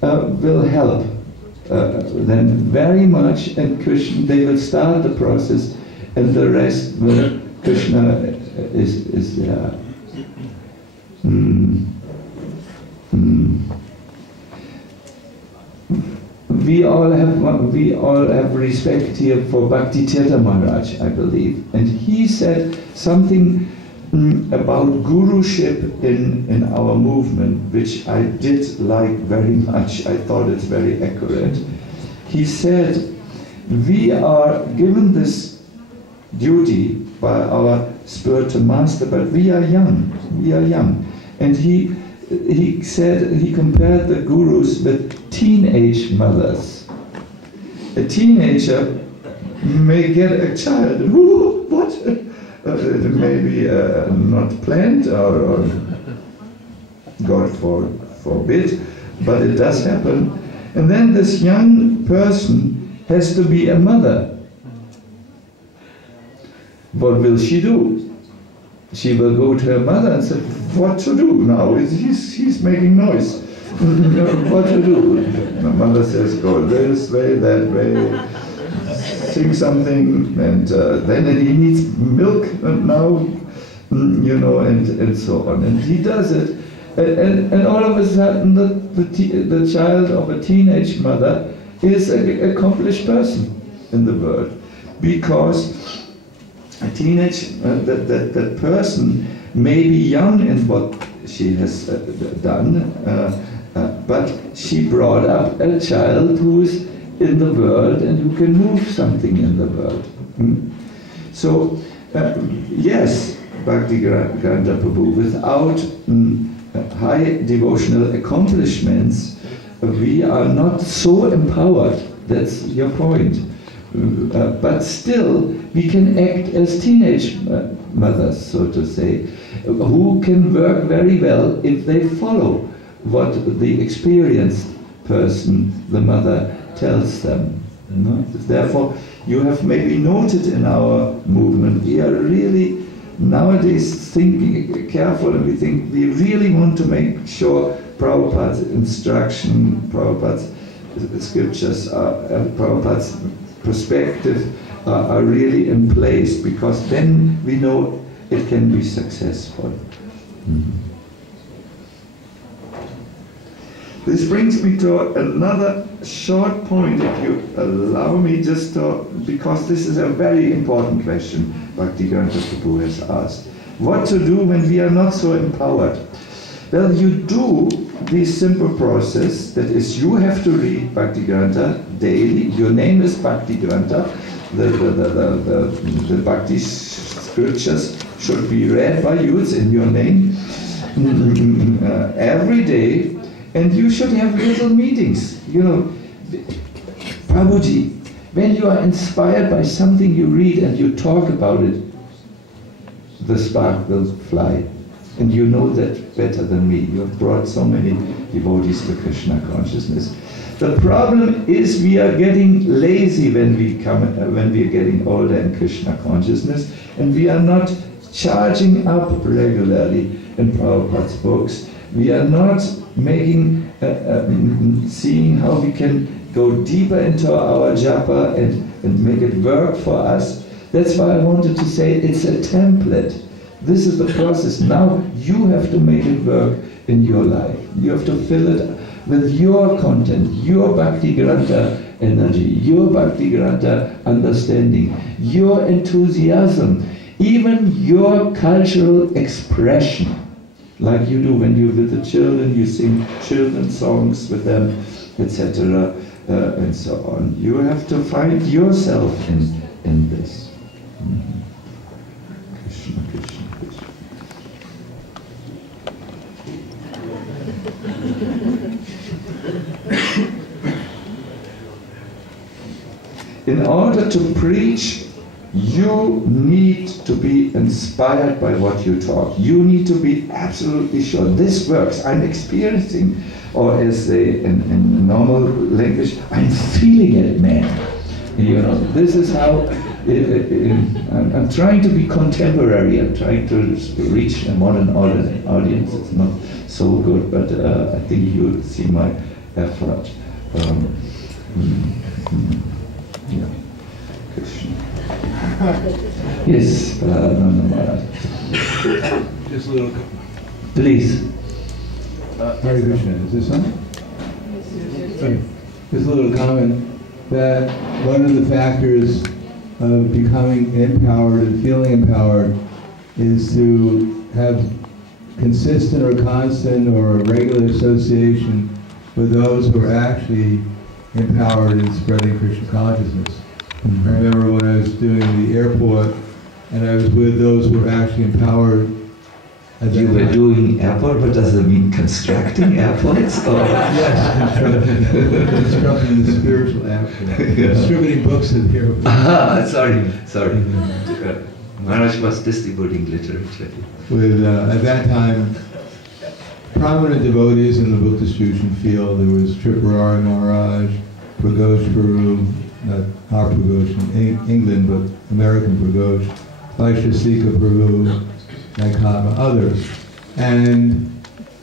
will help them very much, and Krishna, they will start the process, and the rest will, Krishna is there. We all have respect here for Bhakti Tirtha Maharaj, I believe, and he said something about guruship in our movement, which I did like very much. I thought it's very accurate. He said, we are given this duty by our spiritual master, but we are young. We are young, and he said, he compared the gurus with teenage mothers. A teenager may get a child. Ooh, what? It may be not planned, or God forbid, but it does happen. And then this young person has to be a mother. What will she do? She will go to her mother and say, what to do now? He's making noise. What to do? The mother says, go this way, that way, sing something, and then he needs milk now, you know, and so on. And he does it, and all of a sudden the child of a teenage mother is an accomplished person in the world, because a teenage, that person may be young in what she has done, but she brought up a child who is in the world and who can move something in the world. So, yes, Bhakti Granta Prabhu, without high devotional accomplishments, we are not so empowered. That's your point. But still, we can act as teenage mothers, so to say, who can work very well if they follow what the experienced person, the mother, tells them. Therefore, you have maybe noted in our movement, we are really nowadays thinking careful, and we think we really want to make sure Prabhupada's instruction, Prabhupada's scriptures, Prabhupada's perspective are really in place, because then we know it can be successful. This brings me to another short point, if you allow me, just to, because this is a very important question Bhaktivedanta Prabhu has asked. What to do when we are not so empowered? Well, you do this simple process, that is, you have to read Bhaktivedanta daily. Your name is Bhaktivedanta. The Bhakti scriptures should be read by you, it's in your name, every day. And you should have little meetings. You know, Prabhuji, when you are inspired by something you read and you talk about it, the spark will fly. And you know that better than me. You have brought so many devotees to Krishna consciousness. The problem is we are getting lazy when we are getting older in Krishna consciousness, and we are not charging up regularly in Prabhupada's books. We are not making, seeing how we can go deeper into our japa and make it work for us. That's why I wanted to say it's a template. This is the process. Now you have to make it work in your life. You have to fill it with your content, your Bhakti Granta energy, your Bhakti Granta understanding, your enthusiasm, even your cultural expression. Like you do when you're with the children, you sing children's songs with them, etc., and so on. You have to find yourself in this. Krishna, Krishna, Krishna. In order to preach, you need to be inspired by what you talk. You need to be absolutely sure this works. I'm experiencing, or as they in normal language, I'm feeling it, man. You know, this is how I'm trying to be contemporary. I'm trying to reach a modern audience. It's not so good, but I think you see my effort. Yeah. Krishna. Yes, Just a little. Please. Hare Krishna. Is this on? Just a little comment that one of the factors of becoming empowered and feeling empowered is to have consistent or constant or regular association with those who are actually empowered in spreading Krishna consciousness. I remember when I was doing the airport, and I was with those who were actually empowered. You were doing airport, but does it mean constructing airports? Or? Yes, constructing the spiritual airport. Distributing books at the airport. Sorry. Maharaj was distributing literature. With, at that time, prominent devotees in the book distribution field. There was Tripurari Maharaj, Pragosh Guru, not our Pragosh in England, but American Pragosh, Vaishasika Prabhu, Naikama, others. And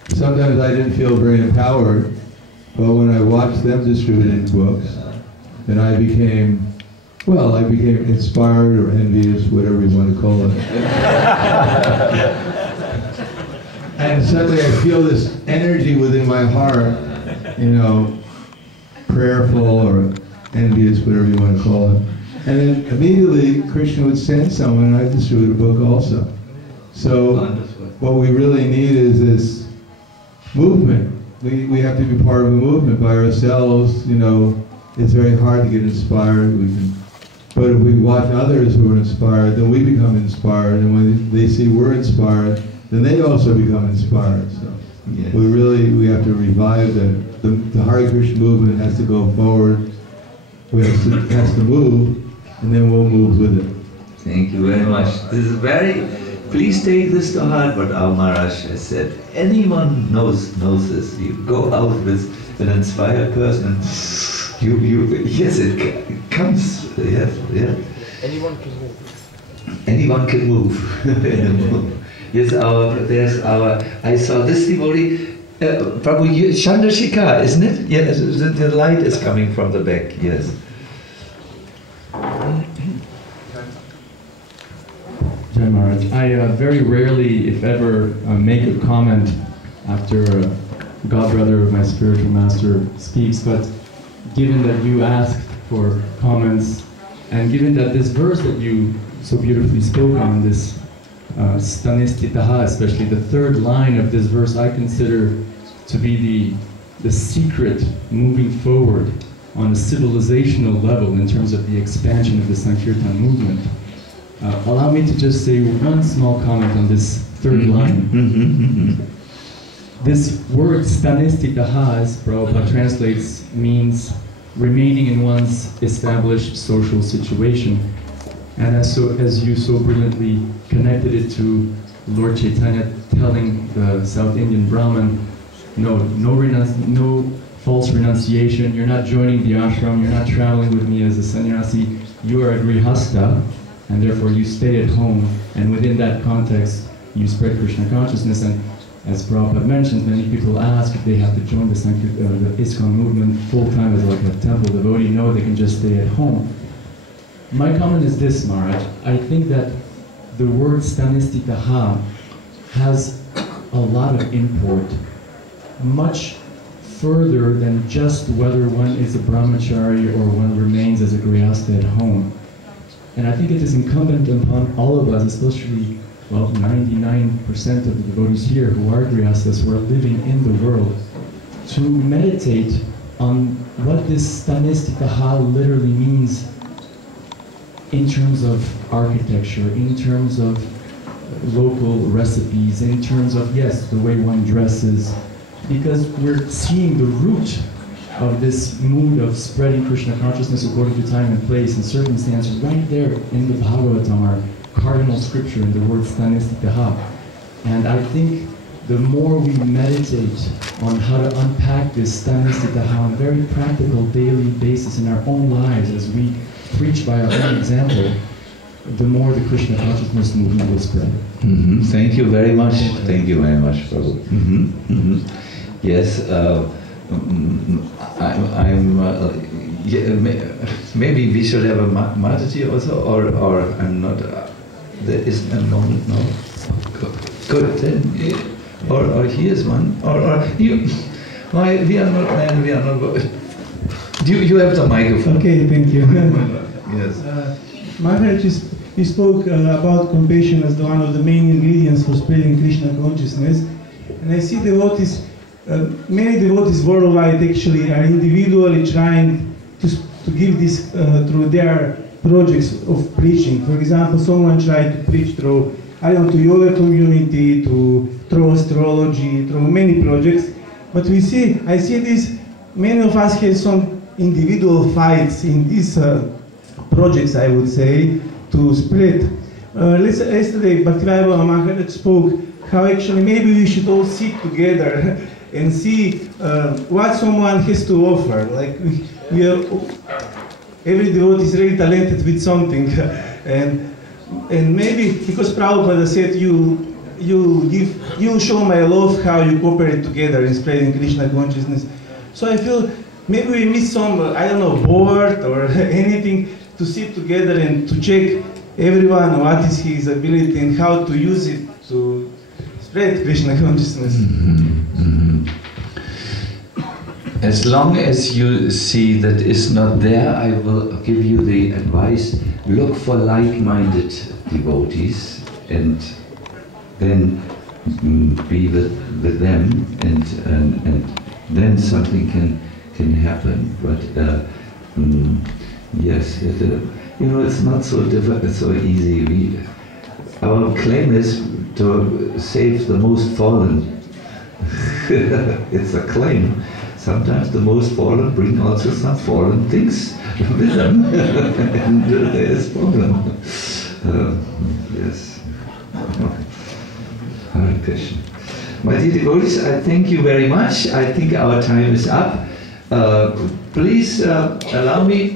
sometimes I didn't feel very empowered, but when I watched them distributing books, then I became inspired or envious, whatever you want to call it. And suddenly I feel this energy within my heart, you know, prayerful or envious, whatever you want to call it. And then immediately Krishna would send someone, and I distribute a book also. So what we really need is this movement. We have to be part of a movement by ourselves. You know, it's very hard to get inspired. But if we watch others who are inspired, then we become inspired. And when they see we're inspired, then they also become inspired. So Yes. we have to revive the Hare Krishna movement has to go forward. Has to move, and then we'll move with it. Thank you very much. This is please take this to heart what our Maharaj has said. Anyone knows this. You go out with an inspired person and yes, it comes. Yes. Anyone can move. Anyone can move. Yes, I saw this devotee, Prabhu, Chandrasekhar, isn't it? Yes, the light is coming from the back, yes. Jai Maharaj. Maharaj. I very rarely, if ever, make a comment after a godbrother of my spiritual master speaks, but given that you asked for comments, and given that this verse that you so beautifully spoke on, this stanistitaha, especially the third line of this verse, I consider to be the secret moving forward on a civilizational level in terms of the expansion of the Sankirtan movement. Allow me to just say one small comment on this third line. This word stanistitaha, as Prabhupada translates, means remaining in one's established social situation. And as you so brilliantly connected it to Lord Chaitanya telling the South Indian Brahmin, no false renunciation, you're not joining the ashram, you're not traveling with me as a sannyasi, you are a grihasta, and therefore you stay at home, and within that context, you spread Krishna consciousness. And as Prabhupada mentioned, many people ask if they have to join the ISKCON movement full-time as like a temple devotee. No, they can just stay at home. My comment is this, Maharaj. I think that the word stanistitaha has a lot of import, much further than just whether one is a brahmachari or one remains as a grihasta at home. And I think it is incumbent upon all of us, especially, well, 99% of the devotees here who are grihastas, who are living in the world, to meditate on what this stanistitaha literally means in terms of architecture, in terms of local recipes, in terms of, yes, the way one dresses, because we're seeing the root of this mood of spreading Krishna consciousness according to time and place and circumstance right there in the Bhagavatam, our cardinal scripture, in the word stanistitaha. And I think the more we meditate on how to unpack this stanistitaha on a very practical daily basis in our own lives as we preach by our own example, the more the Krishna consciousness movement will spread. Thank you very much. Thank you very much, Prabhu. Yes, maybe we should have a Mataji also, or I'm not. There is a moment now. Good. Then, or here's one. Or you. Why we are not men? We are not. You have the microphone. Okay, thank you. Yes. Maharaj, you spoke about compassion as one of the main ingredients for spreading Krishna consciousness, and I see devotees. Many devotees worldwide actually are individually trying to give this through their projects of preaching. For example, someone tried to preach through, to yoga community, through astrology, through many projects. But I see this, many of us have some individual fights in these projects, I would say, to spread. Yesterday, Bhaktivedanta Maharaj spoke how actually maybe we should all sit together and see what someone has to offer. Like we are, every devotee is really talented with something, and maybe because Prabhupada said you show my love how you cooperate together in spreading Krishna consciousness. So I feel maybe we miss some board or anything to sit together and to check everyone what is his ability and how to use it to spread Krishna consciousness. As long as you see that is not there, I will give you the advice, look for like-minded devotees and then be with them, and then something can happen. But yes, it's not so difficult, so easy. Our claim is to save the most fallen. It's a claim. Sometimes the most fallen bring also some fallen things with them, and there is problem. Yes. Hare Krishna. My dear devotees, I thank you very much. I think our time is up. Please allow me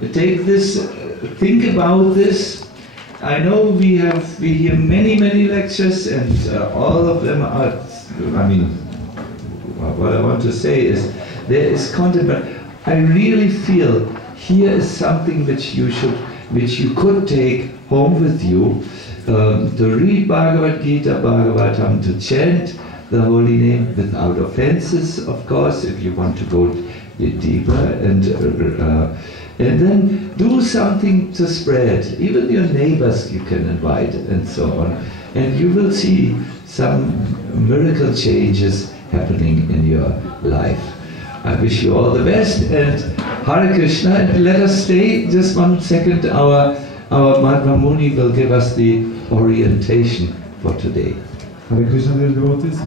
to take this, think about this. I know we hear many lectures, and all of them are, what I want to say is, there is content, but I really feel here is something which you could take home with you, to read Bhagavad Gita, Bhagavatam, to chant the holy name without offenses, of course, if you want to go deeper, and then do something to spread. Even your neighbors you can invite, and so on. And you will see some miracle changes happening in your life. I wish you all the best, and Hare Krishna, and let us stay just 1 second. Our Madhva Muni will give us the orientation for today. Hare Krishna, dear devotees.